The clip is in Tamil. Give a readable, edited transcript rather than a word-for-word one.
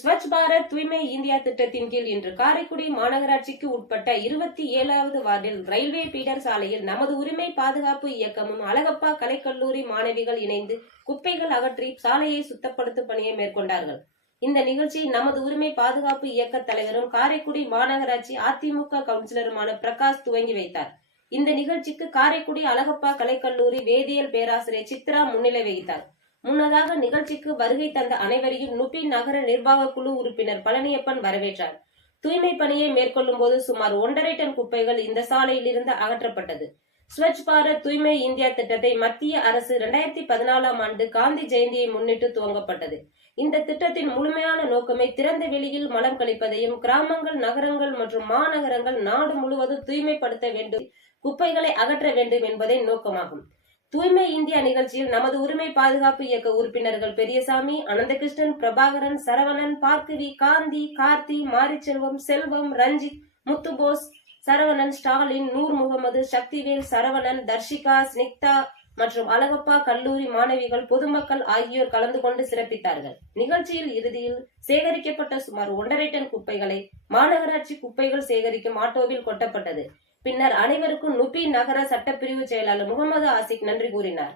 ஸ்வச் பாரத் தூய்மை இந்தியா திட்டத்தின் கீழ் இன்று காரைக்குடி மாநகராட்சிக்கு உட்பட்ட 27வது வார்டில் ரயில்வே பீடர் சாலையில் நமது உரிமை பாதுகாப்பு இயக்கமும் அழகப்பா கலைக்கல்லூரி மாணவிகள் இணைந்து குப்பைகள் அகற்றி சாலையை சுத்தப்படுத்தும் பணியை மேற்கொண்டார்கள். இந்த நிகழ்ச்சியை நமது உரிமை பாதுகாப்பு இயக்க தலைவரும் காரைக்குடி மாநகராட்சி அதிமுக கவுன்சிலருமான பிரகாஷ் துவங்கி வைத்தார். இந்த நிகழ்ச்சிக்கு காரைக்குடி அழகப்பா கலைக்கல்லூரி வேதியியல் பேராசிரியர் சித்ரா முன்னிலை வகித்தார். முன்னதாக நிகழ்ச்சிக்கு வருகை தந்த அனைவரையும் நுபி நகர நிர்வாக குழு உறுப்பினர் பழனியப்பன் வரவேற்றார். தூய்மை பணியை மேற்கொள்ளும் போது சுமார் 1.5 டன் குப்பைகள் இந்த சாலையில் இருந்து அகற்றப்பட்டது. ஸ்வச் பாரத் தூய்மை இந்தியா திட்டத்தை மத்திய அரசு 2014ஆம் ஆண்டு காந்தி ஜெயந்தியை முன்னிட்டு துவங்கப்பட்டது. இந்த திட்டத்தின் முழுமையான நோக்கமே திறந்த வெளியில் மலம் கழிப்பதையும், கிராமங்கள், நகரங்கள் மற்றும் மாநகரங்கள் நாடு முழுவதும் தூய்மைப்படுத்த வேண்டும், குப்பைகளை அகற்ற வேண்டும் என்பதே நோக்கமாகும். தூய்மை இந்தியா நிகழ்ச்சியில் நமது உரிமை பாதுகாப்பு இயக்க உறுப்பினர்கள் பெரியசாமி, அனந்தகிருஷ்ணன், பிரபாகரன், சரவணன், பார்க்கவி, காந்தி, கார்த்தி, மாரிச்செல்வம், செல்வம், ரஞ்சித், முத்துபோஸ், சரவணன், ஸ்டாலின், நூர் முகமது, சக்திவேல், சரவணன், தர்ஷிகா, ஸ்னிக்தா மற்றும் அழகப்பா கல்லூரி மாணவிகள், பொதுமக்கள் ஆகியோர் கலந்து கொண்டு சிறப்பித்தார்கள். நிகழ்ச்சியில் இறுதியில் சேகரிக்கப்பட்ட சுமார் 1.5 டன் குப்பைகளை மாநகராட்சி குப்பைகள் சேகரிக்கும் ஆட்டோவில் கொட்டப்பட்டது. பின்னர் அனைவருக்கும் நுபி நகர சட்டப்பிரிவு செயலாளர் முகமது ஆசிக் நன்றி கூறினார்.